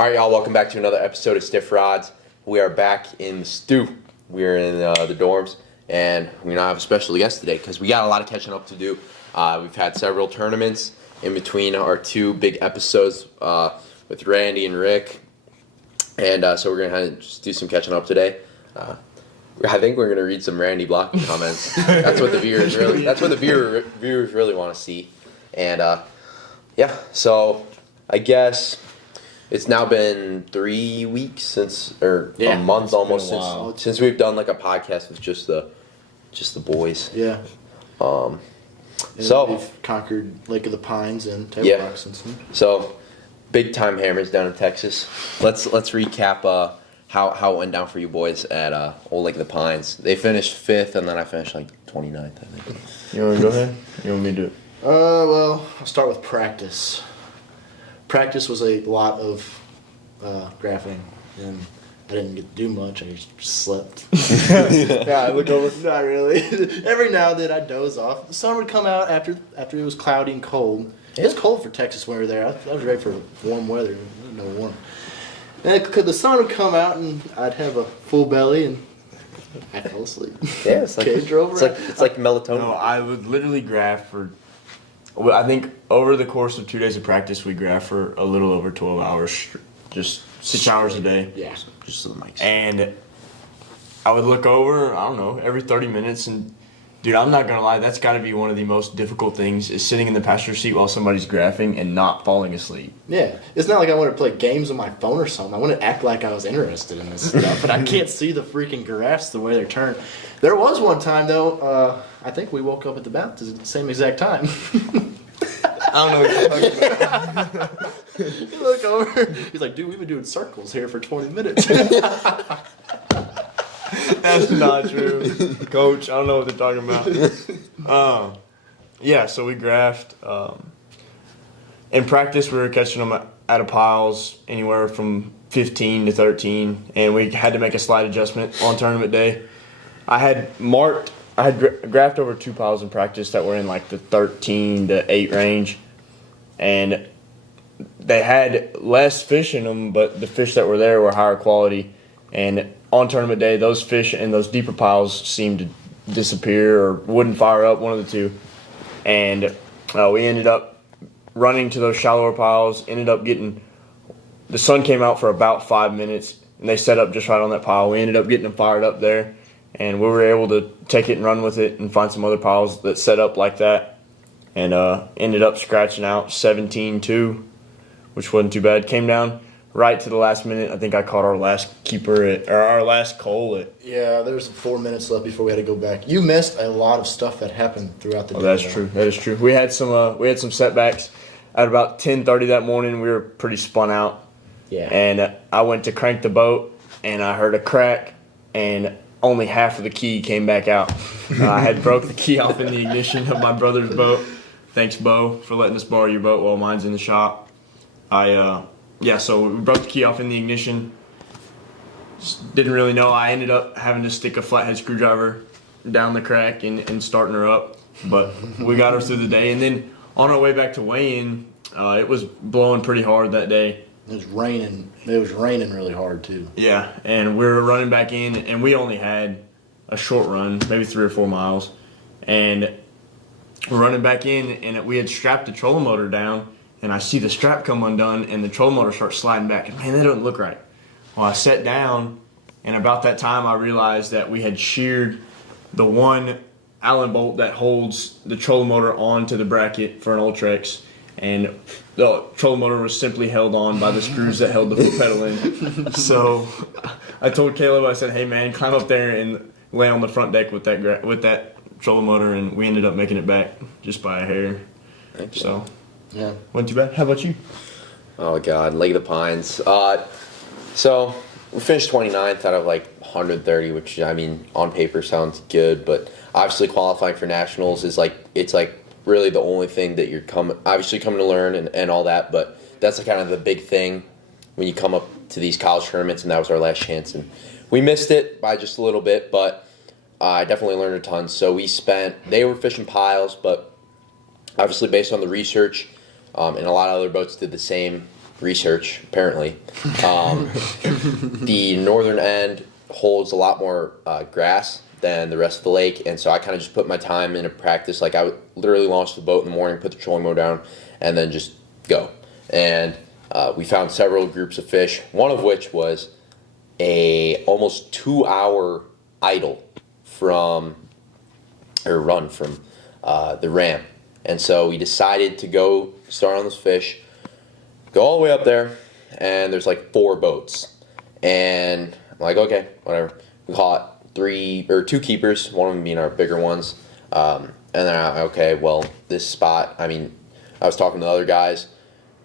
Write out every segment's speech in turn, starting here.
All right, y'all, welcome back to another episode of Stiff Rods. We are back in the stew. We're in the dorms, and we now have a special guest today because we got a lot of catching up to do. We've had several tournaments in between our two big episodes with Randy and Rick, and so we're going to just do some catching up today. I think we're going to read some Randy Block comments. That's what the viewers really want to see. And yeah, so I guess it's now been 3 weeks a month almost since we've done like a podcast with just the boys. Yeah. So we've conquered Lake of the Pines and Table Rock since then. So big time hammers down in Texas. Let's recap how it went down for you boys at Old Lake of the Pines. They finished 5th, and then I finished like 29th, I think. You want to go ahead? You want me to do it? Well, I'll start with practice. Practice was a lot of graphing, and I didn't get to do much. I just slept. Yeah, I look over. Not really. Every now and then I'd doze off. The sun would come out after it was cloudy and cold. It was cold for Texas when we were there. I was ready for warm weather. No warm. And the sun would come out, and I'd have a full belly, and I fell asleep. Yeah, it's like melatonin. No, I would literally graph for. Well, I think over the course of 2 days of practice, we graphed for a little over 12 hours, just 6 hours a day. Yeah. Just so the mics. And I would look over, I don't know, every 30 minutes, and dude, I'm not gonna lie, that's got to be one of the most difficult things is sitting in the passenger seat while somebody's graphing and not falling asleep. Yeah, it's not like I want to play games on my phone or something. I want to act like I was interested in this stuff, but I can't see the freaking graphs the way they're turned. There was one time though, I think we woke up at the same exact time. I don't know what you're talking about. You look over, he's like, dude, we've been doing circles here for 20 minutes. That's not true. Coach, I don't know what they're talking about. Yeah, so we graphed. In practice, we were catching them out of piles anywhere from 15 to 13, and we had to make a slight adjustment on tournament day. I had graphed over 2 piles in practice that were in like the 13 to 8 range, and they had less fish in them, but the fish that were there were higher quality. And on tournament day, those fish in those deeper piles seemed to disappear or wouldn't fire up, one of the two. And we ended up running to those shallower piles, the sun came out for about 5 minutes, and they set up just right on that pile. We ended up getting them fired up there, and we were able to take it and run with it and find some other piles that set up like that, and ended up scratching out 17-2, which wasn't too bad. Came down right to the last minute. I think I caught our last our last coal at. Yeah, there was 4 minutes left before we had to go back. You missed a lot of stuff that happened throughout the day. That's true. That is true. We had some setbacks. At about 10:30 that morning, we were pretty spun out. Yeah. And I went to crank the boat, and I heard a crack, and only half of the key came back out. I had broke the key off in the ignition of my brother's boat. Thanks, Bo, for letting us borrow your boat while mine's in the shop. So we broke the key off in the ignition. Didn't really know. I ended up having to stick a flathead screwdriver down the crack and starting her up. But we got her through the day. And then on our way back to weigh-in, it was blowing pretty hard that day. It was raining. It was raining really hard, too. Yeah, and we were running back in, and we only had a short run, maybe 3 or 4 miles. And we're running back in, and we had strapped the trolling motor down, and I see the strap come undone, and the trolling motor starts sliding back. And, man, that doesn't look right. Well, I sat down, and about that time I realized that we had sheared the one Allen bolt that holds the trolling motor onto the bracket for an Ultrex, and the trolling motor was simply held on by the screws that held the foot pedal in. So I told Caleb, I said, hey, man, climb up there and lay on the front deck with that trolling motor, and we ended up making it back just by a hair. Thank you. So, yeah. wasn't too bad. How about you? Oh, God, Lake of the Pines. So we finished 29th out of like 130, which, I mean, on paper sounds good, but obviously qualifying for nationals is like, it's like really the only thing that you're coming to learn and all that, but that's like kind of the big thing when you come up to these college tournaments, and that was our last chance. And we missed it by just a little bit, but I definitely learned a ton. So they were fishing piles, but obviously based on the research, and a lot of other boats did the same, research, apparently, the northern end holds a lot more grass than the rest of the lake, and so I kind of just put my time into practice. Like I would literally launch the boat in the morning, put the trolling motor down, and then just go. And we found several groups of fish, one of which was a almost 2-hour idle run from the ramp. And so we decided to go start on this fish, go all the way up there, and there's like 4 boats. And I'm like, okay, whatever. We caught 2 keepers, one of them being our bigger ones. And then, okay, well, this spot, I mean, I was talking to other guys,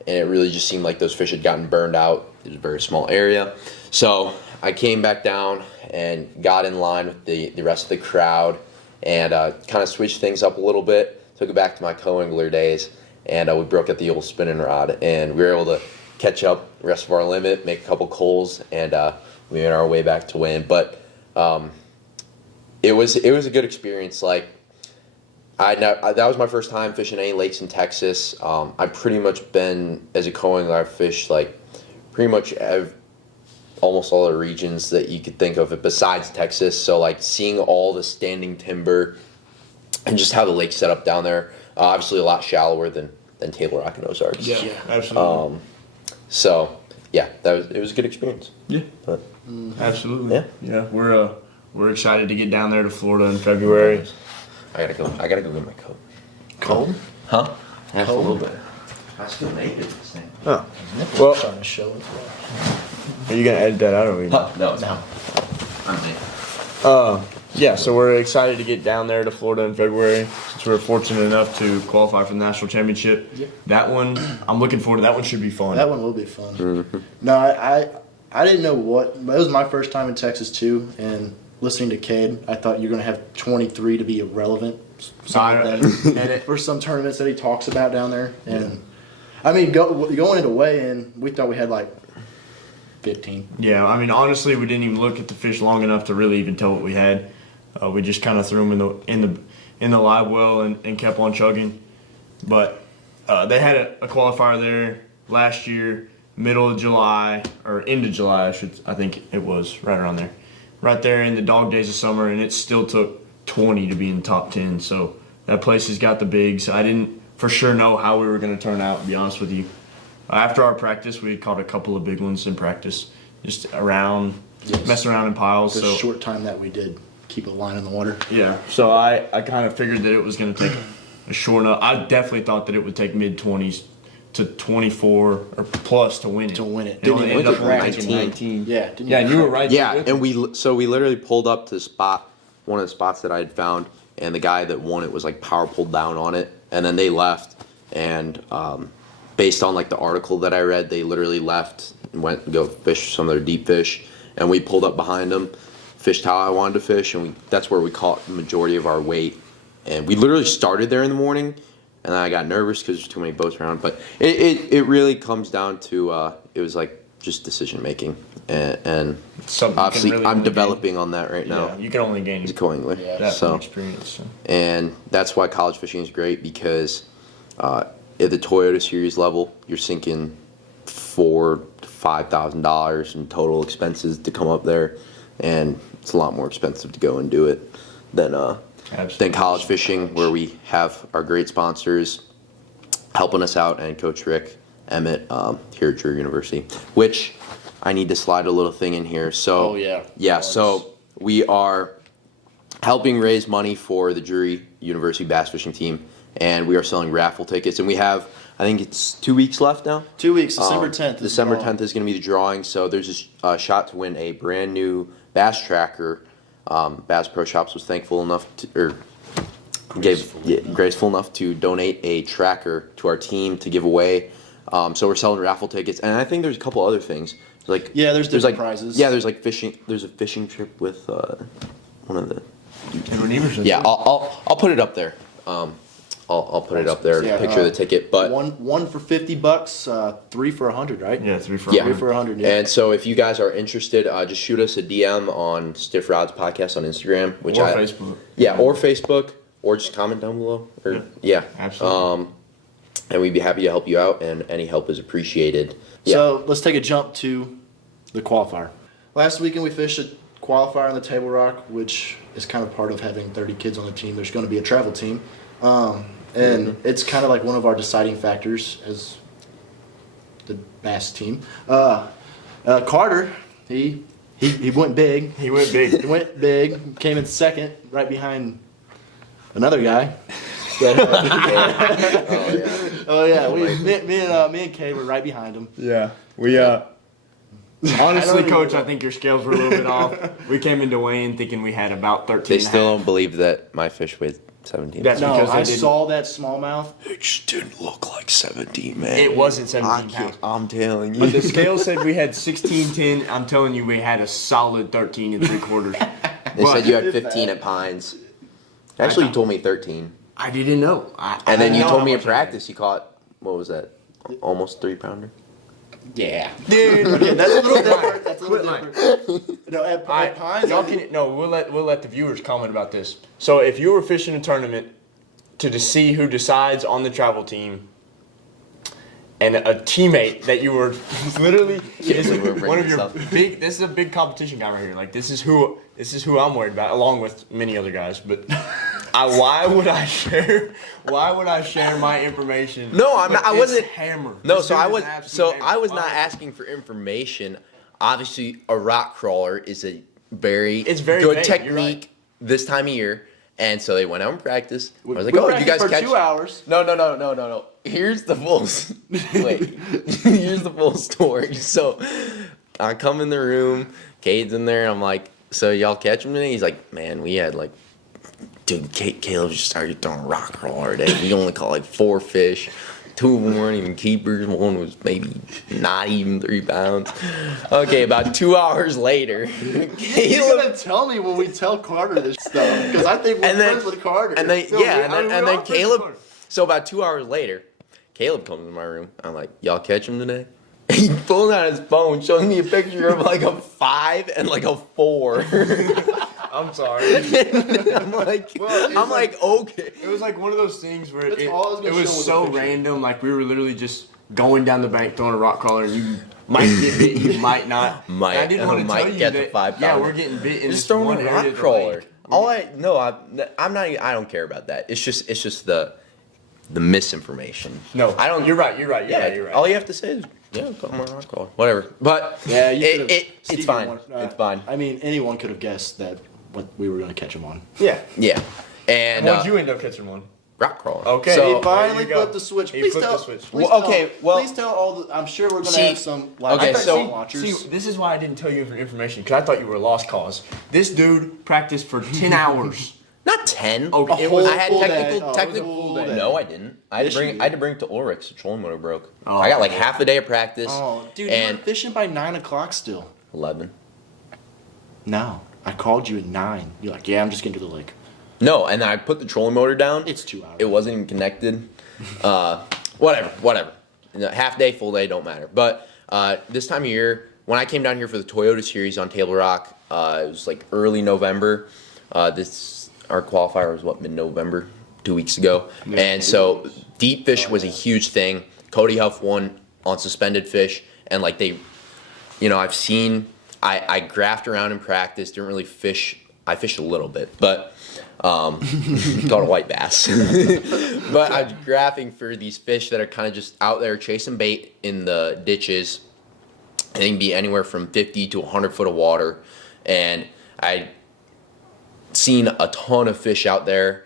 and it really just seemed like those fish had gotten burned out. It was a very small area. So I came back down and got in line with the rest of the crowd and kind of switched things up a little bit. Took it back to my co-angler days, and we broke out the old spinning rod, and we were able to catch up the rest of our limit, make a couple coals, and we made our way back to win. But it was a good experience. Like that was my first time fishing any lakes in Texas. I've pretty much been, as a co-angler, I've fished like pretty much almost all the regions that you could think of besides Texas. So like seeing all the standing timber and just how the lake's set up down there, obviously a lot shallower than Table Rock and Ozarks. Yeah, absolutely. So yeah, it was a good experience. Yeah, But, absolutely. Yeah. We're excited to get down there to Florida in February. I gotta go get my coat. Cold? Huh? Yeah, a little bit. I still naked this thing. Oh, Nipples Well- starting to show as well. are you gonna edit that out or we? No, it's No. not. I'm naked. Yeah, so we're excited to get down there to Florida in February since we're fortunate enough to qualify for the national championship. Yep. That one, I'm looking forward to. That one should be fun. That one will be fun. No, I didn't know what. It was my first time in Texas too, and listening to Cade, I thought you're going to have 23 to be irrelevant. For some tournaments that he talks about down there, and I mean, going into weigh-in, we thought we had like 15. Yeah, I mean, honestly, we didn't even look at the fish long enough to really even tell what we had. We just kind of threw them in the live well and kept on chugging. But they had a qualifier there last year, middle of July or end of July, I think it was right around there, right there in the dog days of summer, and it still took 20 to be in the top 10. So that place has got the bigs. I didn't for sure know how we were going to turn out, to be honest with you. After our practice, we caught a couple of big ones in practice, just messing around in piles. The So short time that we did keep a line in the water. yeah, so I kind of figured that it was going to take a short enough. I definitely thought that it would take mid-20s to 24 or plus to win it. To win it. It only Didn't ended even up win with it. 19. Yeah, Yeah, and you were right. Yeah, there with and me. we literally pulled up to the spot, one of the spots that I had found, and the guy that won it was like power pulled down on it, and then they left, and based on like the article that I read, they literally left and went to go fish some of their deep fish, and we pulled up behind them, fished how I wanted to fish, and that's where we caught the majority of our weight, and we literally started there in the morning, and then I got nervous because there's too many boats around, but it really comes down to it was like just decision making, and Something you can obviously really I'm only developing on that right now. Yeah, you can only gain As a co-angler. Yeah. that So, from experience. So. and that's why college fishing is great because at the Toyota Series level, you're sinking $4,000 to $5,000 in total expenses to come up there, and it's a lot more expensive to go and do it than college fishing, where we have our great sponsors helping us out, and Coach Rick Emmett here at Drury University, which I need to slide a little thing in here. So Oh, yeah. yeah. So we are helping raise money for the Drury University bass fishing team, and we are selling raffle tickets, and we have, I think it's 2 weeks left now. 2 weeks, December 10th. December 10th is going to be the drawing, so there's a shot to win a brand new bass tracker. Bass Pro Shops was thankful enough to, graceful enough to donate a tracker to our team to give away. So we're selling raffle tickets, and I think there's a couple other things. Like there's different like prizes. Yeah, there's like fishing. There's a fishing trip with one of the. Edward Everson. Yeah, I'll put it up there. I'll put it up there. Yeah, Picture of the ticket, but one for $50, 3 for $100, right? Yeah, 3 for Yeah. 3 for $100. Yeah. And so if you guys are interested, just shoot us a DM on Stiff Rods Podcast on Instagram, which Or Facebook. Yeah, or Facebook, or just comment down below. Or yeah, Absolutely. and we'd be happy to help you out, and any help is appreciated. So let's take a jump to the qualifier. Last weekend we fished a qualifier on the Table Rock, which is kind of part of having 30 kids on the team. There's going to be a travel team. And it's kind of like one of our deciding factors as the bass team. Carter, he went big. He went big. He went big, came in second, right behind another guy. Oh yeah, me and Kay were right behind him. Yeah, we honestly, Coach, I think your scales were a little bit off. We came into weighing thinking we had about 13. They still don't believe that my fish weighed 17. That's No, because I they didn't. saw that smallmouth. It just didn't look like 17, man. It wasn't 17 pounds. I'm telling you. But the scale said we had 16.10. I'm telling you, we had a solid 13 3/4. They said you had 15 at Pines. Actually, you told me 13. I didn't know. And then you told me in in practice you caught, what was that? Almost 3-pounder? Yeah. dude. Okay, that's a little different. That's a Quit little lying. different. No, at Pines. Y'all can we'll let the viewers comment about this. So if you were fishing a tournament to see who decides on the travel team, and a teammate that you were literally is believe we're bringing one of this your up. big. This is a big competition guy right here. Like this is who I'm worried about, along with many other guys. But why would I share my information? No, I'm not. I with this wasn't. hammer. No, This so dude I is was. an absolute So hammer. I was not Why? asking for information. Obviously, a rock crawler is a very It's very good big, you're technique right. this time of year, and so they went out and practiced. I was like, we "Oh, did you guys practiced for catch?" 2 hours. No. Here's the full. Wait. Here's the full story. So I come in the room. Cade's in there. I'm like, "So y'all catch him today?" He's like, "Man, we had like." Dude, Caleb just started throwing rock crawler today. We only caught like 4 fish. 2 of them weren't even keepers. One was maybe not even 3 pounds. Okay, about 2 hours later, You're Caleb. gonna tell me when we tell Carter this stuff because I think we're And then- friends with Carter. And then No, yeah, we- and I then, mean, and we're then all friends Caleb. with Carter. So about 2 hours later, Caleb comes in my room. I'm like, "Y'all catch him today?" He pulls out his phone, showing me a picture of like a 5 and like a 4. I'm sorry. I'm like, okay. It was like one of those things where That's it all I was gonna was show was so a picture. random. Like we were literally just going down the bank throwing a rock crawler, and you might get bit, you might not. Might- And I didn't want to might tell you get the that. 5 Yeah, pounder. we're getting bit in Just this throwing one a area rock of the crawler. lake. I'm not. I don't care about that. It's just the misinformation. No, I don't. You're right. You're right. Yeah, You're right. all you have to say is call my rock crawler, whatever. But yeah, you could've- it's Stevie fine. won- It's fine. I mean, anyone could have guessed that what we were gonna catch him on. Yeah. Yeah, and Why'd you end up catching one? rock crawler. Okay. So He finally there you go. flipped the switch. He Please flipped tell. the switch. Please Well, tell- okay, well- please tell all the. I'm sure we're gonna See, have some. Like, okay, so- watchers. See, this is why I didn't tell you for information because I thought you were a lost cause. This dude practiced for 10 hours. not 10. Okay, it was- I had full day. technical. Oh, it was a technical. full day. No, I didn't. I had Yes, to bring. you did. I had to bring it to Ulrich's. The trolling motor broke. Oh. I got like half a day of practice. Oh, dude, you and were fishing by 9 o'clock still. 11. No, I called you at 9. You're like, yeah, I'm just getting to the lake. No, and then I put the trolling motor down. It's 2 hours. It wasn't even connected. Whatever. You know, half day, full day, don't matter. But this time of year, when I came down here for the Toyota Series on Table Rock, it was like early November. Our qualifier was mid-November, 2 weeks ago. Yeah. And so deep fish was a huge thing. Cody Huff won on suspended fish, and like I've seen. I graphed around in practice. Didn't really fish. I fished a little bit, but caught a white bass. But I'm graphing for these fish that are kind of just out there chasing bait in the ditches. And they can be anywhere from 50 to 100 foot of water. And I seen a ton of fish out there,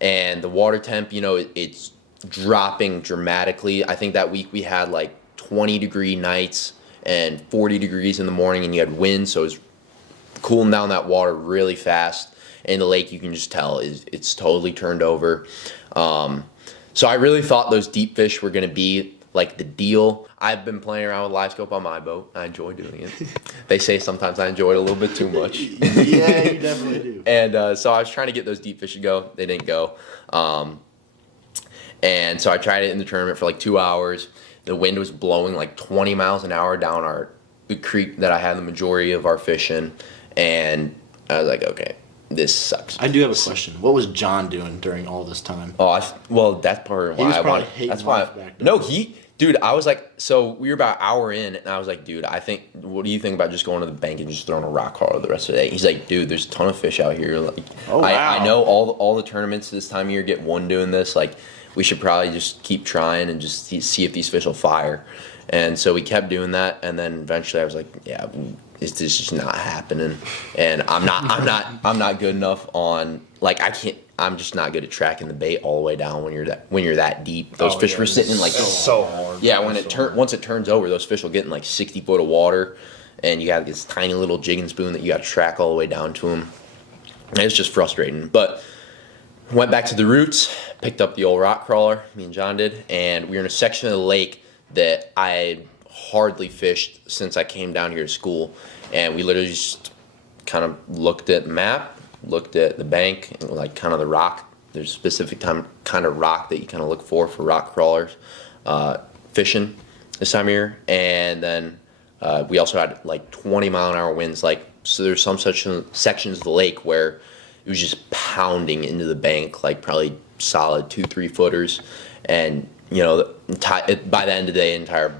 and the water temp, it's dropping dramatically. I think that week we had like 20-degree nights and 40 degrees in the morning, and you had wind, so it's cooling down that water really fast. In the lake, you can just tell it's totally turned over. So I really thought those deep fish were going to be like the deal. I've been playing around with Livescope on my boat. I enjoy doing it. They say sometimes I enjoy it a little bit too much. Yeah, you definitely do. And so I was trying to get those deep fish to go. They didn't go. And so I tried it in the tournament for like 2 hours. The wind was blowing like 20 miles an hour down the creek that I had the majority of our fish in. And I was like, okay, this sucks. I do have a question. What was John doing during all this time? Well, that's part of He why was I probably wanted. hating That's why. life back then. No, he Dude, I was like, so we were about an hour in, and I was like, dude, what do you think about just going to the bank and just throwing a rock crawler the rest of the day? He's like, dude, there's a ton of fish out here. Like, Oh, wow. I know all the tournaments this time of year get one doing this. Like, we should probably just keep trying and just see if these fish will fire. And so we kept doing that, and then eventually I was like, yeah, it's just not happening. And I'm not good enough on, like, I'm just not good at tracking the bait all the way down when you're that deep. Those fish were sitting in like so hard. Yeah, once it turns over, those fish will get in like 60 foot of water, and you got this tiny little jigging spoon that you got to track all the way down to them. And it's just frustrating. But went back to the roots, picked up the old rock crawler, me and John did, and we were in a section of the lake that I had hardly fished since I came down here to school, and we literally just kind of looked at the map, looked at the bank, and like kind of the rock. There's a specific kind of rock that you kind of look for rock crawlers fishing this time of year. And then we also had like 20-mile-an-hour winds. Like, so there's some sections of the lake where it was just pounding into the bank, like probably solid 2-3 footers. And you know, by the end of the day, entire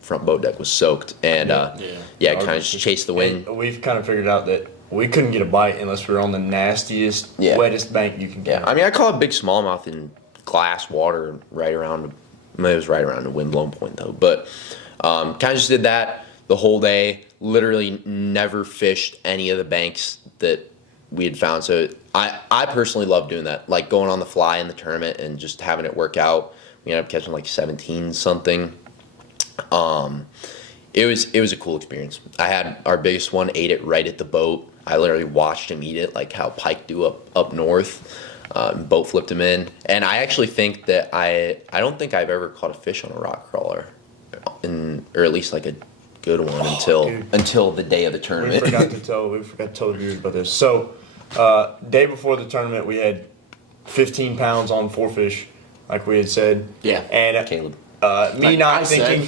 front boat deck was soaked. And kind of just chased the wind. And we've kind of figured out that we couldn't get a bite unless we were on the nastiest, wettest bank you can get. Yeah, I mean, I caught a big smallmouth in glass water right around. It was right around the windblown point though. But kind of just did that the whole day. Literally never fished any of the banks that we had found. So I personally love doing that, like going on the fly in the tournament and just having it work out. We ended up catching like 17 something. It was a cool experience. I had our biggest one, ate it right at the boat. I literally watched him eat it, like how pike do up north. Boat flipped him in, and I actually think that I don't think I've ever caught a fish on a rock crawler, or at least like a good one until the day of the tournament. We forgot to tell the viewers about this. So, day before the tournament, we had 15 pounds on 4 fish, like we had said. Yeah, and Caleb. Me not thinking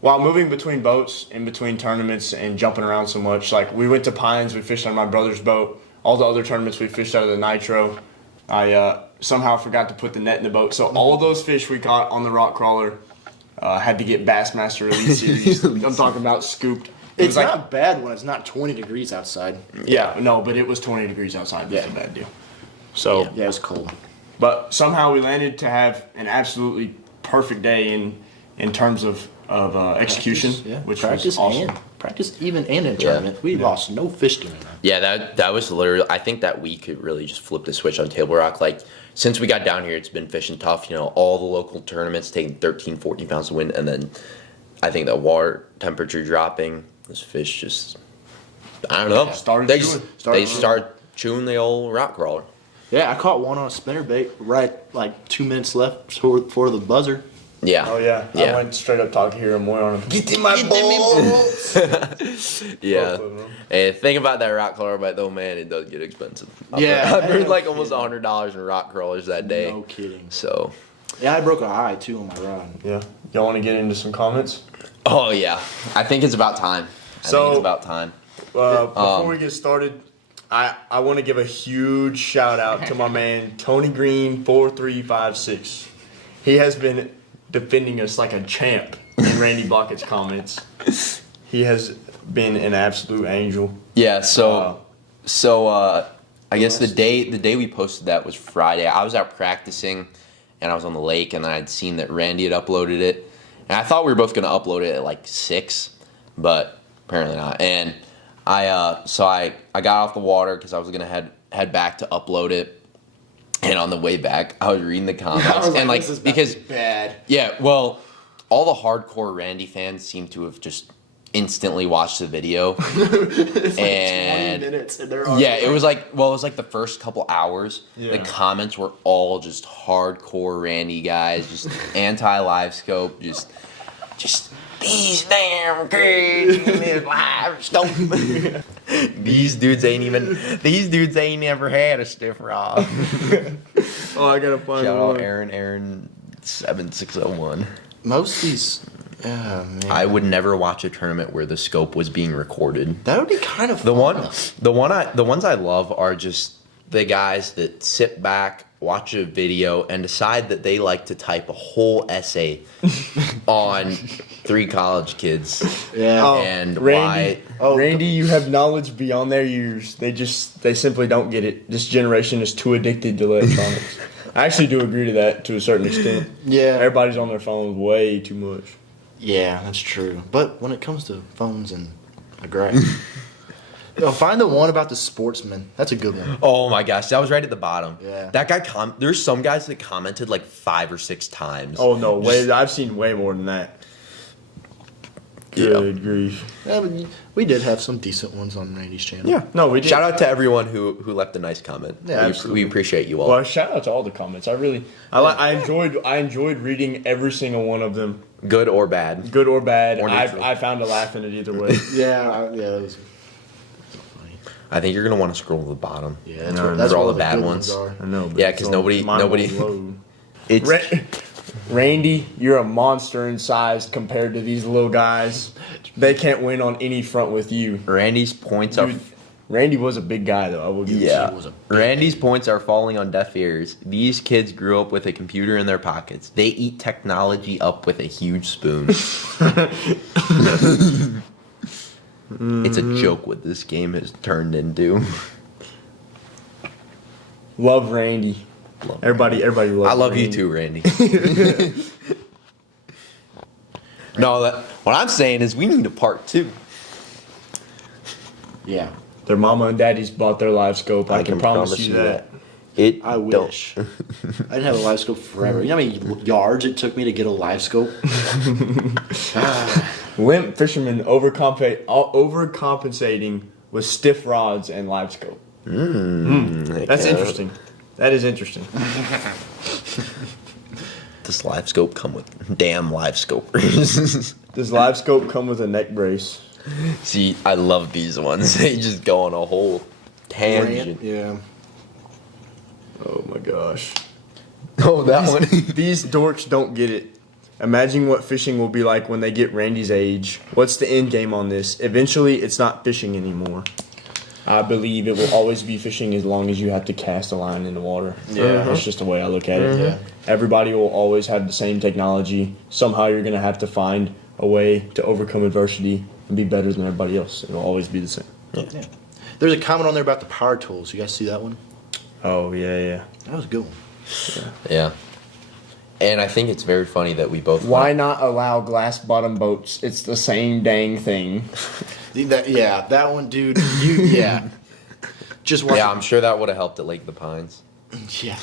while moving between boats in between tournaments and jumping around so much. Like, we went to Pines, we fished on my brother's boat. All the other tournaments we fished out of the Nitro. I somehow forgot to put the net in the boat, so all of those fish we caught on the rock crawler had to get Bassmaster Elite Series. I'm talking about scooped. It's not bad when it's not 20 degrees outside. Yeah, no, but it was 20 degrees outside. That's a bad deal. So yeah, it was cold. But somehow we landed to have an absolutely perfect day in terms of execution, which was awesome. Practice even and in tournament. We lost no fish doing that. Yeah, that was literally. I think that we could really just flip the switch on Table Rock. Like, since we got down here, it's been fishing tough. You know, all the local tournaments taking 13, 14 pounds of wind, and then I think the water temperature dropping. Those fish just, I don't know. They start chewing the old rock crawler. Yeah, I caught one on a spinnerbait right like 2 minutes left for the buzzer. Yeah. Oh yeah. I went straight up talking to Moy on him. Get in my balls. Yeah. Hey, think about that rock crawler bite though, man. It does get expensive. Yeah, I burned like almost $100 in rock crawlers that day. No kidding. So. Yeah, I broke an eye too on my rod. Yeah. Y'all want to get into some comments? Oh yeah. I think it's about time. Before we get started, I want to give a huge shout out to my man Tony Green 4356. He has been defending us like a champ in Randy Blockett's comments. He has been an absolute angel. Yeah. So I guess the day we posted that was Friday. I was out practicing, and I was on the lake, and then I'd seen that Randy had uploaded it, and I thought we were both gonna upload it at like 6, but apparently not. And I got off the water because I was gonna head back to upload it. And on the way back, I was reading the comments, and like, this is because bad. Yeah, well, all the hardcore Randy fans seem to have just instantly watched the video. It's and 20 minutes, and they're it was like the first couple hours. Yeah. The comments were all just hardcore Randy guys, just anti-Livescope, just these damn kids in this Livescope. These dudes ain't never had a stiff rod. Oh, I gotta find Shout out Aaron 7601. Most of these. Man. I would never watch a tournament where the scope was being recorded. That would be kind of the fun. ones I love are just the guys that sit back, watch a video, and decide that they like to type a whole essay on 3 college kids. Yeah. Oh, And Randy, why? Randy, you have knowledge beyond their years. They simply don't get it. This generation is too addicted to electronics. I actually do agree to that to a certain extent. Yeah. Everybody's on their phones way too much. Yeah, that's true. But when it comes to phones and a graph, find the one about the sportsman. That's a good one. Oh my gosh, that was right at the bottom. Yeah. That guy, there's some guys that commented like 5 or 6 times. Oh no, I've seen way more than that. Good grief. Yeah, but we did have some decent ones on Randy's channel. Yeah. No, we did. Shout out to everyone who left a nice comment. Yeah, absolutely. We appreciate you all. Well, shout out to all the comments. I enjoyed reading every single one of them, Good or bad. good or bad. Or neutral. I found a laugh in it either way. Yeah, it was funny. I think you're gonna want to scroll to the bottom. Yeah, that's No, where, no. that's For all where the bad good ones. are. I know. But Yeah, 'cause so nobody- mine nobody- will load. It's Randy, you're a monster in size compared to these little guys. They can't win on any front with you. Randy's points are. Dude, Randy was a big guy, though. I will give Yeah. He was a big Randy's points are falling on deaf ears. These kids grew up with a computer in their pockets. They eat technology up with a huge spoon. It's a joke what this game has turned into. Love Randy. Love Everybody loves I love Randy. you too, Randy. No, what I'm saying is we need a part 2. Yeah, Their mama and daddies bought their Livescope. I can promise you that. It I don't- wish. I didn't have a live scope forever. You know how many yards it took me to get a live scope? Limp fishermen overcompensating with stiff rods and Livescope. That's Okay. interesting. That is interesting. Does Livescope come with damn Livescopers? Does Livescope come with a neck brace? See, I love these ones. They just go on a whole tangent. Yeah. Oh my gosh. Oh, that one. These dorks don't get it. Imagine what fishing will be like when they get Randy's age. What's the end game on this? Eventually, it's not fishing anymore. I believe it will always be fishing as long as you have to cast a line in the water. Yeah. That's just the way I look at it. Yeah. Everybody will always have the same technology. Somehow you're going to have to find a way to overcome adversity and be better than everybody else. It'll always be the same. Yeah. There's a comment on there about the power tools. You guys see that one? Oh, yeah. That was a good one. Yeah. And I think it's very funny that we both. Why not allow glass bottom boats? It's the same dang thing. That one, dude. Just watch. Yeah, I'm sure that would have helped at Lake of the Pines. Yeah.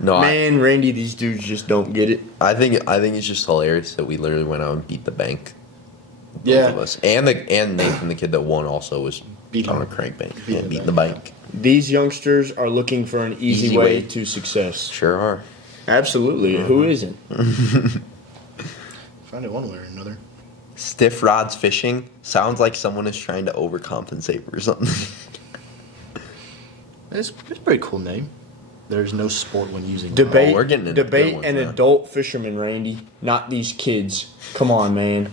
No, Man, Randy, these dudes just don't get it. I think it's just hilarious that we literally went out and beat the bank. Both Yeah. of us. And Nathan, the kid that won, also was Beat on a him. crank bank. Beat Yeah, the beating the bank, bank. These youngsters are looking for an easy, Easy way way. to success. Sure are. Absolutely. Who isn't? Find it one way or another. Stiff rods fishing sounds like someone is trying to overcompensate for something. It's a pretty cool name. There's no sport when using Debate, we're getting into debate good ones an now. adult fisherman, Randy, not these kids. Come on, man.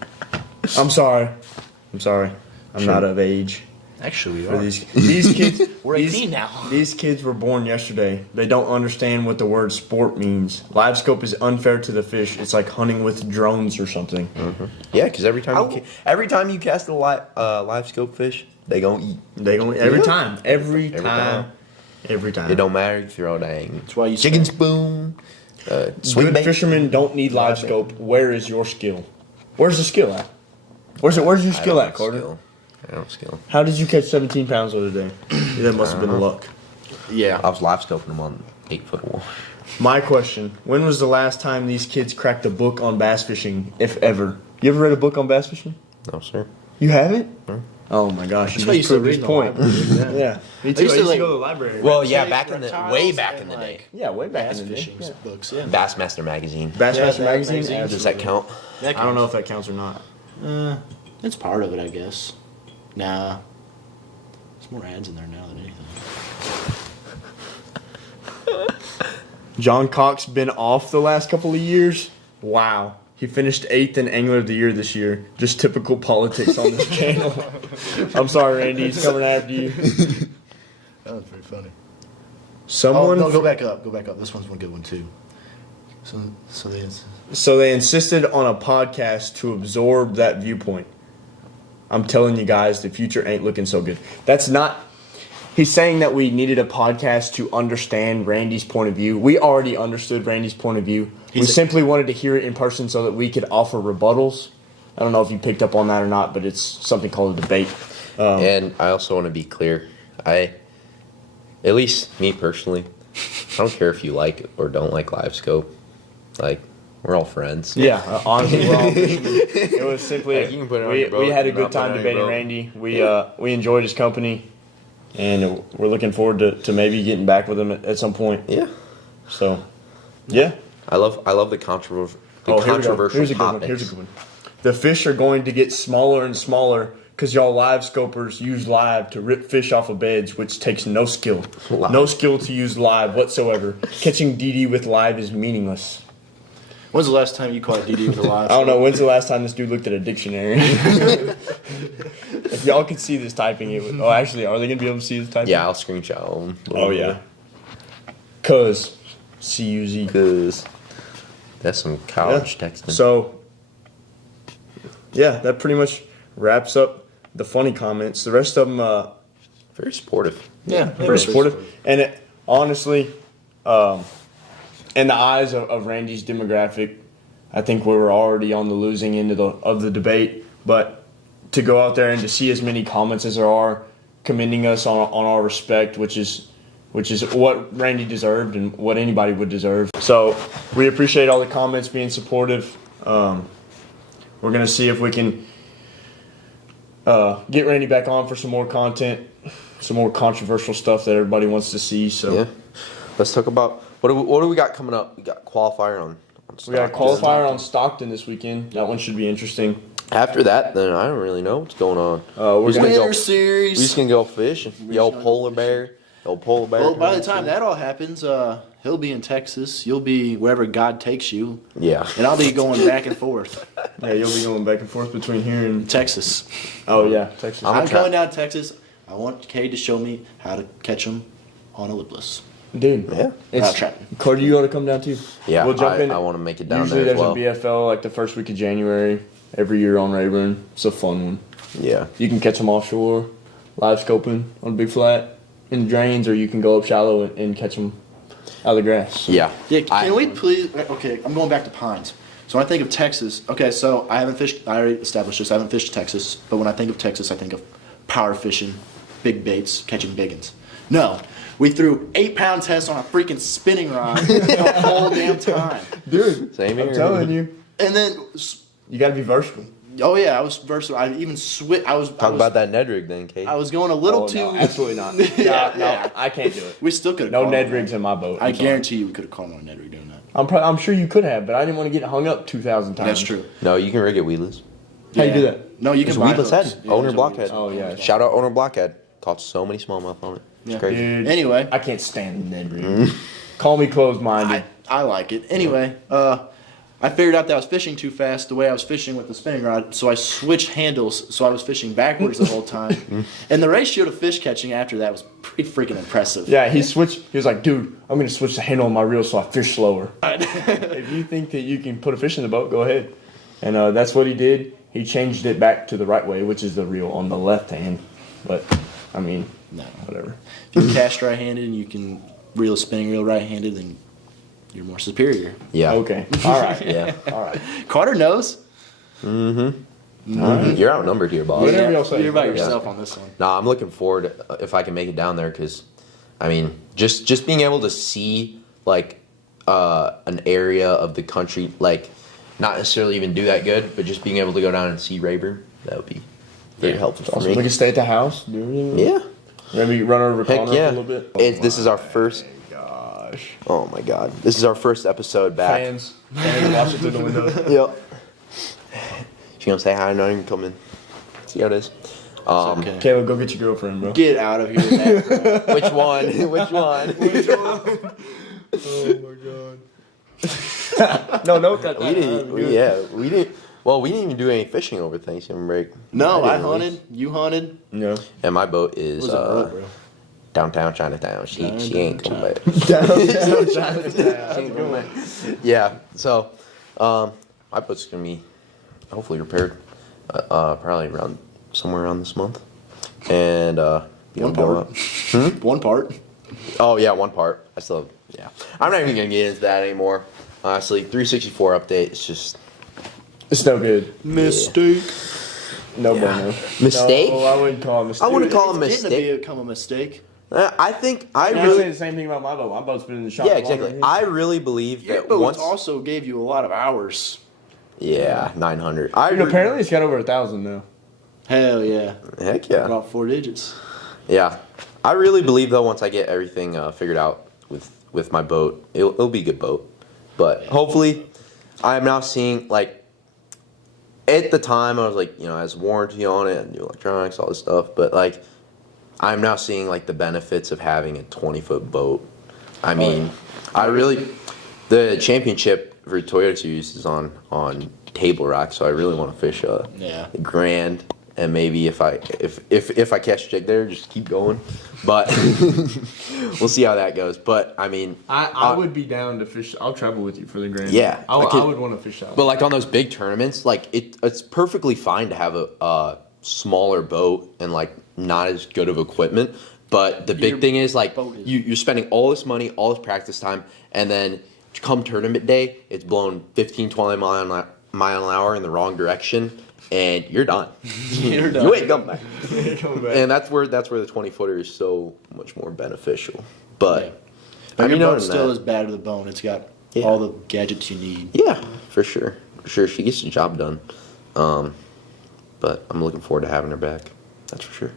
I'm sorry. I'm not of age. Actually, we For are. these kids. We're these- 18 now. These kids were born yesterday. They don't understand what the word sport means. Livescope is unfair to the fish. It's like hunting with drones or something. Yeah, because every time you cast a live scope fish, they gonna eat. They go every Yeah. time. Every Every time. time. Every time. It don't matter. You throw a dang That's why you chicken say- spoon, swing Good bait. fishermen don't need live scope. Where is your skill? Where's the skill at? Where's your I skill don't at, Carter? skill. I don't skill. How did you catch 17 pounds the other day? That must have been luck. Yeah. I was live scoping them on 8-foot wall. My question: when was the last time these kids cracked a book on bass fishing, if ever? You ever read a book on bass fishing? No, sir. You haven't? Oh my gosh! That's You why you just used to proved read his in the point. library, Yeah, me too. I used to, like- go to the library. Well, yeah, Reptiles back in the and, day. like, yeah, way back bass in the day. fishing Yeah. books. Yeah. Bassmaster magazine. Bassmaster Yeah, that magazine. magazine. Does that count? That I don't know if counts. that counts or not. It's part of it, I guess. Nah. There's more ads in there now than anything. John Cox been off the last couple of years. Wow, He finished 8th in Angler of the Year this year. Just typical politics on this channel. I'm sorry, Randy. He's coming after you. That was pretty funny. Someone. No, go back up. Go back up. This one's one good one too. So they insisted on a podcast to absorb that viewpoint. I'm telling you guys, the future ain't looking so good. That's not. He's saying that we needed a podcast to understand Randy's point of view. We already understood Randy's point of view. We simply wanted to hear it in person so that we could offer rebuttals. I don't know if you picked up on that or not, but it's something called a debate. And I also want to be clear. At least me personally, I don't care if you like or don't like Livescope. Like, we're all friends. Yeah, honestly, we're all it was simply Like, you can put it on your boat, we had a not good put time it on your debating boat. Randy. We enjoyed his company, and we're looking forward to maybe getting back with him at some point. Yeah. So, yeah. I love the controversial Here we go. controversial Here's a good one. topics. Here's a good one. The fish are going to get smaller and smaller because y'all live scopers use live to rip fish off of beds, which takes no skill. Live. No skill to use live whatsoever. Catching DD with live is meaningless. When's the last time you caught DD with a live? I don't know. When's the last time this dude looked at a dictionary? If y'all could see this typing, it would. Oh, actually, are they going to be able to see this typing? Yeah, I'll screenshot them. Oh, yeah. Cuz. C-U-Z. Because that's some college texting. So, yeah, that pretty much wraps up the funny comments. The rest of them, very supportive. Yeah, very supportive. And it, honestly, in the eyes of Randy's demographic, I think we were already on the losing end of the debate. But to go out there and to see as many comments as there are, commending us on our respect, which is what Randy deserved and what anybody would deserve. So we appreciate all the comments being supportive. We're gonna see if we can get Randy back on for some more content, some more controversial stuff that everybody wants to see. So Yeah. Let's talk about what do we got coming up? We got qualifier on we got a Stockton. qualifier on Stockton this weekend. That one should be interesting. After that, then I don't really know what's going on. We're gonna go. Winter series. We just gonna go fishing. The old polar bear. The old polar bear. Well, by the time that all happens, he'll be in Texas. You'll be wherever God takes you, Yeah. and I'll be going back and forth. Yeah, you'll be going back and forth between here and Texas. oh yeah, Texas. I'm I'm try- coming down to Texas. I want Cade to show me how to catch them on a lipless. Dude, Yeah. Not trapping. Carter, you ought to come down too. Yeah. we'll jump in. I want to make it down Usually there as there's well. a BFL like the first week of January every year on Rayburn. It's a fun one. Yeah. You can catch them offshore, live scoping on a big flat in the drains, or you can go up shallow and catch them out of the grass. Yeah. Yeah, can we please? Okay, I'm going back to Pines. So when I think of Texas, okay, so I haven't fished. I already established this. I haven't fished Texas, but when I think of Texas, I think of power fishing, big baits, catching biggins. No, we threw 8-pound tests on a freaking spinning rod the whole damn time, Dude, Same here. I'm telling you, and then you got to be versatile. oh yeah, I was versatile. I even I was Talk about that Ned rig then, Kate. I was going a little Oh, too. no, absolutely not. Yeah, no, yeah. I can't do it. We still could have. No Ned rigs in my boat. I I'm sorry. guarantee you, we could have caught him on a Ned rig doing that. I'm sure you could have, but I didn't want to get hung up 2,000 times. That's true. No, you can rig it weedless. How you do that? No, you can It's buy weedless hooks. head. Yeah, Owner there's a blockhead. Oh yeah, Shout out Owner Blockhead. Caught so many smallmouth on it. It's Yeah. crazy. dude. Anyway. I can't stand the Ned rig. Call me closed-minded. I like it. Anyway, I figured out that I was fishing too fast the way I was fishing with the spinning rod, so I switched handles, so I was fishing backwards the whole time. And the ratio to fish catching after that was pretty freaking impressive. Yeah, he switched. He was like, "Dude, I'm gonna switch the handle on my reel so I fish slower." If you think that you can put a fish in the boat, go ahead. And that's what he did. He changed it back to the right way, which is the reel on the left hand. But I mean, No. whatever. If you cast right-handed and you can reel a spinning reel right-handed, then you're more superior. Yeah. Okay. All right. Yeah. All right. Carter knows. You're outnumbered here, boss. Whatever y'all say. You're by Yeah. yourself on this one. No, I'm looking forward if I can make it down there because, I mean, just being able to see like an area of the country, like not necessarily even do that good, but just being able to go down and see Rayburn, that would be very helpful for Also, me. we can stay at the house. Do anything. Yeah. Maybe run over Heck Connor yeah. for a little bit. This is our first. Gosh. Oh my God. This is our first episode back. Fans watching through the window. Yep. She's gonna say hi, not even come in. See how it is. Okay. Caleb, go get your girlfriend, bro. Get out of here, man. Which one? Which one? Oh my god. No cut. We didn't. We didn't. Well, we didn't even do any fishing over Thanksgiving break. No, I didn't really. hunted. You hunted. No. And my boat is What was it, bro? downtown Chinatown. She ain't coming back. Yeah. So, my boat's gonna be hopefully repaired. Probably somewhere around this month. And be One able to go part. up. One part. Oh yeah, one part. I still. Yeah. I'm not even gonna get into that anymore. Honestly, 364 update. It's just. It's no good. Mistake. No Yeah. bueno. Mistake? No, I wouldn't call it a mistake. I wouldn't call it a It's getting mistake. to become a mistake. I think I I say really. the same thing about my boat. My boat's been in the shop. Yeah, longer exactly. than his. I really believe Your that boat once. also gave you a lot of hours. Yeah, 900. Dude, apparently it's got over 1,000 now. Hell yeah. Heck yeah. About 4 digits. Yeah, I really believe though once I get everything figured out with my boat, it'll be a good boat. But hopefully, I am now seeing like. At the time, I was like, has warranty on it and new electronics, all this stuff. But like, I'm now seeing like the benefits of having a 20-foot boat. I mean, I really, the championship for Toyota Series is on Table Rock, so I really want to fish a Grand, and maybe if I catch a jig there, just keep going. But we'll see how that goes. But I mean, I would be down to fish. I'll travel with you for the Grand. Yeah, I would want to fish out. But like on those big tournaments, like it's perfectly fine to have a smaller boat and like not as good of equipment. But the big thing is like you're spending all this money, all this practice time, and then come tournament day, it's blowing 15, 20 mile an hour in the wrong direction, and you're done. You're done. You ain't coming back. And that's where the 20-footer is so much more beneficial. But I Your mean, boat other than still that- is bad to the bone. It's got Yeah. all the gadgets you need. Yeah, for sure. She gets the job done. But I'm looking forward to having her back. That's for sure.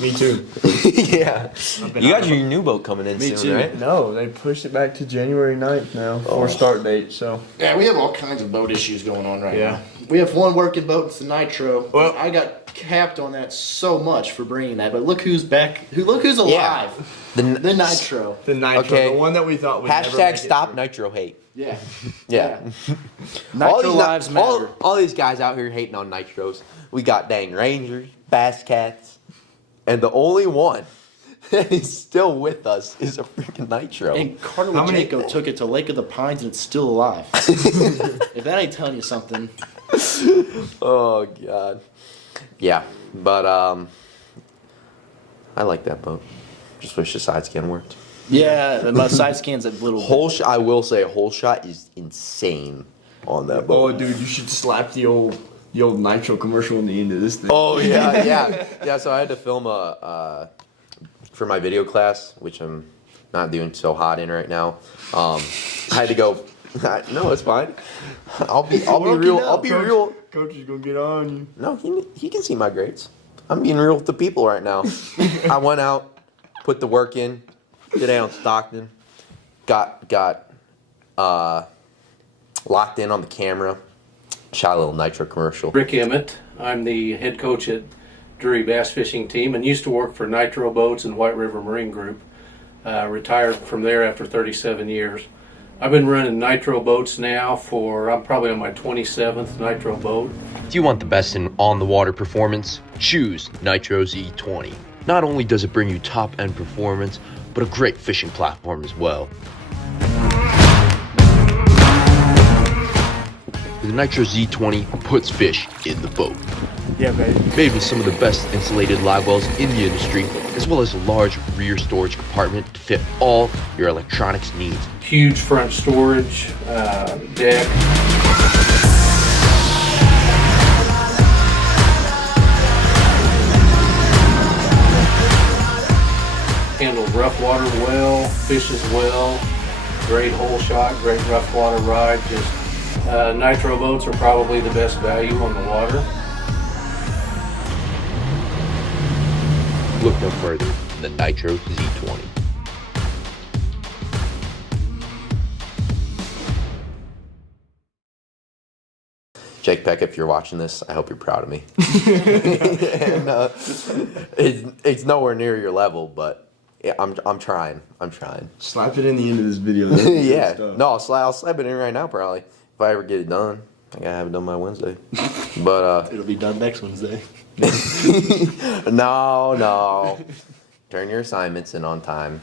Me too. Yeah. You got your new boat coming in Me soon, too. right? No, they pushed it back to January 9th now for start date. So Yeah, we have all kinds of boat issues going on right Yeah. now. We have one working boat, it's the Nitro. Well- I got capped on that so much for bringing that, but look who's back. Look who's alive. The The Nitro. the Nitro, Okay. the one that we thought would never Hashtag make it stop through. nitro hate. Yeah. Yeah. Nitro lives matter. All these guys out here hating on nitros. We got dang Rangers, Bass Cats, and the only one that is still with us is a freaking nitro. And Carter How many- Wajenko took it to Lake of the Pines and it's still alive. If that ain't telling you something. Oh god. Yeah, but I like that boat. Just wish the side scan worked. Yeah, my side scan's a little I will say, a hole shot is insane on that Oh, boat. dude, you should slap the old Nitro commercial in the end of this thing. Oh yeah. So I had to film for my video class, which I'm not doing so hot in right now. I had to go. No, it's fine. I'll be real. I'll be real. Coach is gonna get on you. No, he can see my grades. I'm being real with the people right now. I went out, put the work in today on Stockton. Got locked in on the camera. Shot a little nitro commercial. Rick Emmett. I'm the head coach at Drury Bass Fishing Team and used to work for Nitro Boats and White River Marine Group. Retired from there after 37 years. I've been running Nitro boats now I'm probably on my 27th Nitro boat. If you want the best in on-the-water performance, choose Nitro Z20. Not only does it bring you top-end performance, but a great fishing platform as well. The Nitro Z20 puts fish in the boat. Yeah, baby. Made with some of the best insulated live wells in the industry, as well as a large rear storage compartment to fit all your electronics needs. Huge front storage, deck. Handles rough water well, fishes well, great hole shot, great rough water ride. Just Nitro boats are probably the best value on the water. Look no further than the Nitro Z20. Jake Peck, if you're watching this, I hope you're proud of me. And, it's nowhere near your level, but Yeah, I'm trying. Slap it in the end of this video. Yeah. No, I'll slap it in right now probably if I ever get it done. I gotta have it done by Wednesday. But It'll be done next Wednesday. no. Turn your assignments in on time.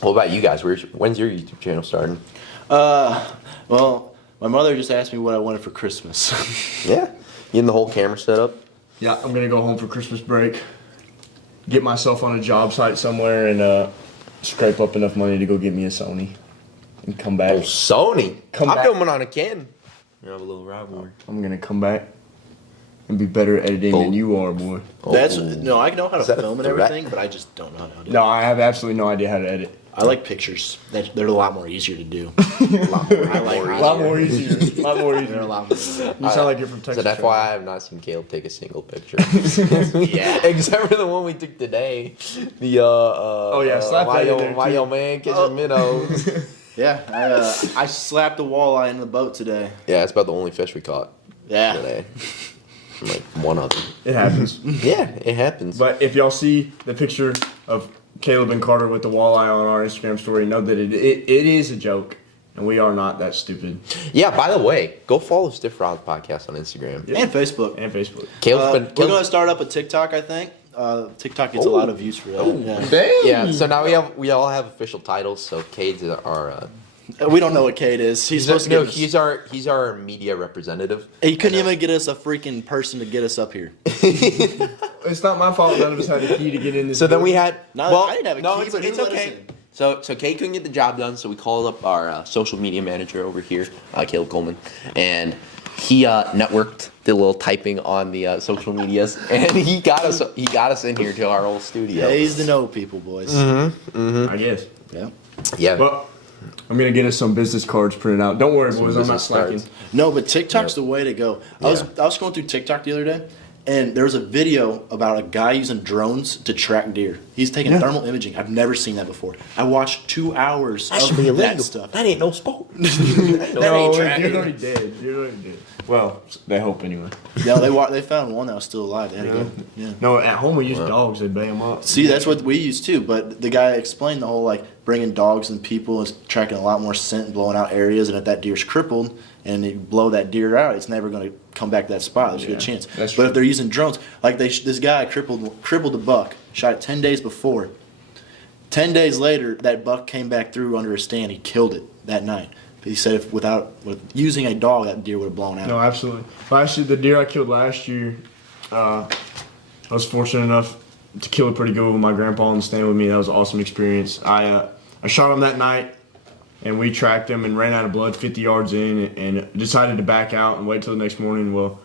What about you guys? When's your YouTube channel starting? Well, my mother just asked me what I wanted for Christmas. Yeah. You and the whole camera setup? Yeah, I'm gonna go home for Christmas break. Get myself on a job site somewhere and scrape up enough money to go get me a Sony and come back. Oh, Sony. Come I'm back. filming on a Canon. You have a little rivalry. I'm gonna come back and be better at editing than you are, boy. That's no, I know how to Is that a film and threat? everything, but I just don't know how to do it. No, I have absolutely no idea how to edit. I like pictures. They're a lot more easier to do. A lot more. I like A lot more easier. A lot more They're easier. a lot more. Easier. You sound like you're from Texas. So that's why I have not seen Caleb take a single picture. Yeah. Except for the one we took today. The yeah, slap that in there, why too. your man catching minnows. Yeah, I slapped a walleye in the boat today. Yeah, it's about the only fish we caught Yeah. today. Like one of them. It happens. Yeah, it happens. But if y'all see the picture of Caleb and Carter with the walleye on our Instagram story, know that it is a joke, and we are not that stupid. Yeah, by the way, go follow Stiff Rods Podcast on Instagram. Yeah. And Facebook. And Facebook. Caleb's We're gonna start up a TikTok, I think. TikTok gets a lot of views for that. Yeah. Yeah, so now we all have official titles. So Cade's our We don't know what Kate is. He's supposed to no, get us. he's our media representative. He couldn't even get us a freaking person to get us up here. It's not my fault none of us had a key to get in this. So then we building. had No, I didn't have a no, key, it's, but he it's let us okay. in. So Kate couldn't get the job done, so we called up our social media manager over here, Caleb Coleman, and he networked the little typing on the social medias, and he got us in here to our old studio. Pays to know people, boys. I guess. Yeah. Yeah. But I'm gonna get us some business cards printed out. Don't worry, boys. I'm not business slacking. cards. No, but TikTok's the way to go. I was going through TikTok the other day, and there was a video about a guy using drones to track deer. He's taking thermal imaging. I've never seen that before. I watched 2 hours of that stuff. That ain't no sport. That No, ain't deer's tracking. already dead. Deer's already dead. Well, they hope anyway. No, they found one that was still alive. They had to go. Yeah. No, at home we use dogs. They bay them up. See, that's what we use too. But the guy explained the whole like bringing dogs and people is tracking a lot more scent, and blowing out areas, and if that deer's crippled and you blow that deer out, it's never going to come back to that spot. There's a good chance. that's But true. if they're using drones, like this guy crippled a buck, shot it 10 days before. 10 days later, that buck came back through under a stand. He killed it that night. But he said with using a dog, that deer would have blown out. No, absolutely. Last year, the deer I killed last year, I was fortunate enough to kill it pretty good with my grandpa on the stand with me. That was an awesome experience. I shot him that night, and we tracked him and ran out of blood 50 yards in, and decided to back out and wait till the next morning. Well,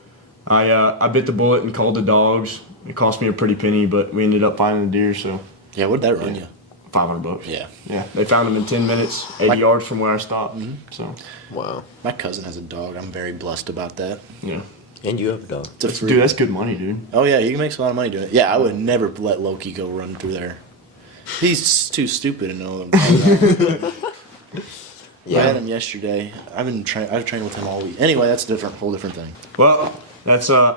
I bit the bullet and called the dogs. It cost me a pretty penny, but we ended up finding the deer, so Yeah, what'd that run you? $500. Yeah. Yeah, they found him in 10 minutes, 80 yards from where I stopped. So, Wow. My cousin has a dog. I'm very blessed about that. yeah. And you have a dog. It's a free. Dude, that's good money, dude. Oh yeah, he makes a lot of money doing it. Yeah, I would never let Loki go run through there. He's too stupid to know what I'm talking about. I had him yesterday. I've trained with him all week. Anyway, that's a whole different thing. Well, that's I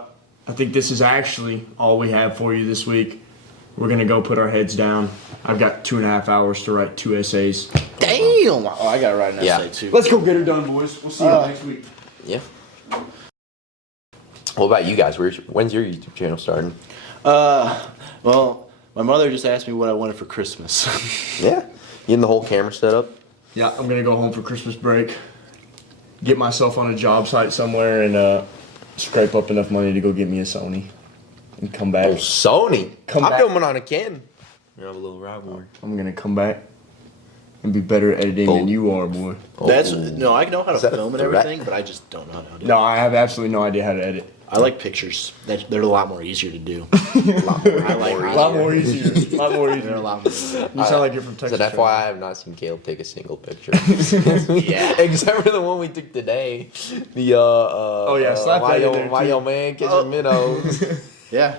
think this is actually all we have for you this week. We're gonna go put our heads down. I've got 2.5 hours to write 2 essays. Damn! Oh, I gotta write an essay too. Let's go get her done, boys. We'll see you next week. Yeah. What about you guys? When's your YouTube channel starting? Well, my mother just asked me what I wanted for Christmas. Yeah. You and the whole camera setup? Yeah, I'm gonna go home for Christmas break. Get myself on a job site somewhere and scrape up enough money to go get me a Sony and come back. Oh, Sony. Come I'm back. filming on a Canon. You have a little rivalry. I'm gonna come back and be better at editing than you are, boy. That's no, I know how to that a film and threat? everything, but I just don't know how to do it. No, I have absolutely no idea how to edit. I like pictures. They're a lot more easier to do. I like A lot more easier. A lot more They're a easier. lot more easier. You sound like you're from Texas. So that's why I have not seen Caleb take a single picture. Yeah. Except for the one we took today. The yeah, slap why that in your, there, why too. your man catching minnows. Yeah,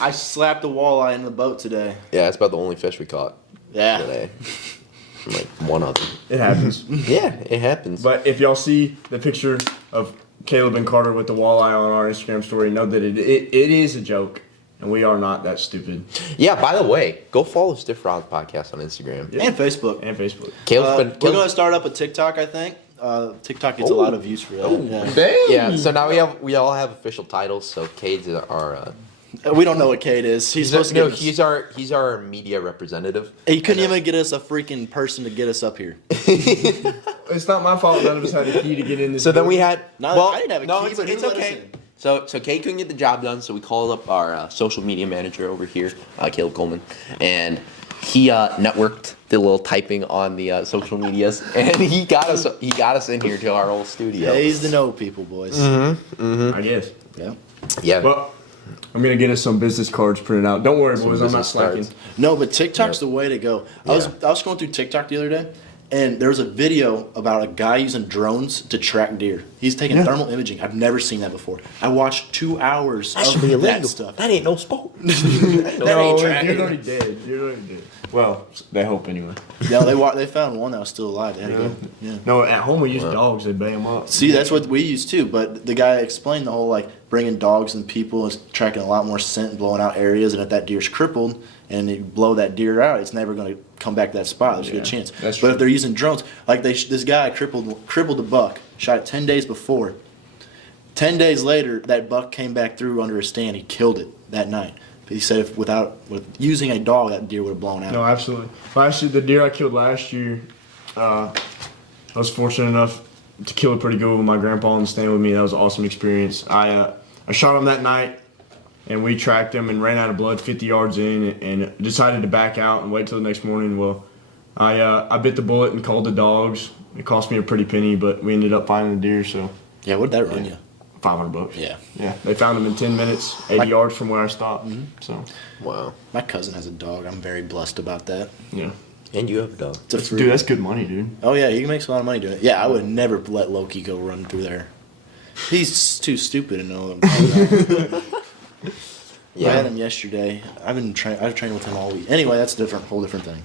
I slapped a walleye in the boat today. Yeah, it's about the only fish we caught Yeah. today. Like one of them. It happens. Yeah, it happens. But if y'all see the picture of Caleb and Carter with the walleye on our Instagram story, know that it is a joke, and we are not that stupid. Yeah, by the way, go follow Stiff Rods Podcast on Instagram. Yeah. And Facebook. And Facebook. Caleb's We're gonna start up a TikTok, I think. TikTok gets a lot of views for that. Yeah, so now we all have official titles. So Cade's our We don't know what Kate is. He's supposed to no, get us, he's our media representative. he couldn't even get us a freaking person to get us up here. It's not my fault. None of us had a key to get in this. So then we had I didn't have a no, key, but it's who let us okay. in? So Kate couldn't get the job done, so we called up our social media manager over here, Caleb Coleman, and he networked the little typing on the social medias, and he got us in here to our old studio. Pays to know people, boys. I guess. Yeah. Yeah. Well, I'm gonna get us some business cards printed out. Don't worry, Some boys. I'm not business slacking. cards. No, but TikTok's the way to go. I was Yeah. going through TikTok the other day, and there was a video about a guy using drones to track deer. He's taking thermal imaging. I've never seen that before. I watched 2 hours of that stuff. That ain't no sport. No, tracking. you're already dead. You're already dead. Well, they hope anyway. No, they found one that was still alive. They had to go. Yeah. No, at home we use dogs. They bay them up. See, that's what we use too. But the guy explained the whole like bringing dogs and people is tracking a lot more scent and blowing out areas. And if that deer's crippled and you blow that deer out, it's never going to come back to that spot. There's a good chance. That's but true. if they're using drones, like this guy crippled a buck, shot it 10 days before. 10 days later, that buck came back through under a stand. He killed it that night. He said if with using a dog, that deer would have blown out. No, absolutely. Last year, the deer I killed last year, I was fortunate enough to kill it pretty good with my grandpa on the stand with me. That was an awesome experience. I shot him that night, and we tracked him and ran out of blood 50 yards in, and decided to back out and wait till the next morning. Well, I bit the bullet and called the dogs. It cost me a pretty penny, but we ended up finding the deer. So Yeah, what'd that run you? $500. Yeah. Yeah. They found him in 10 minutes, 80 yards from where I stopped. So Wow. My cousin has a dog. I'm very blessed about that. yeah. And you have a dog. It's a free. Dude, that's good money, dude. Oh yeah, he makes a lot of money doing it. Yeah, I would never let Loki go run through there. He's too stupid to know. I had him yesterday. I've trained with him all week. Anyway, that's a whole different thing.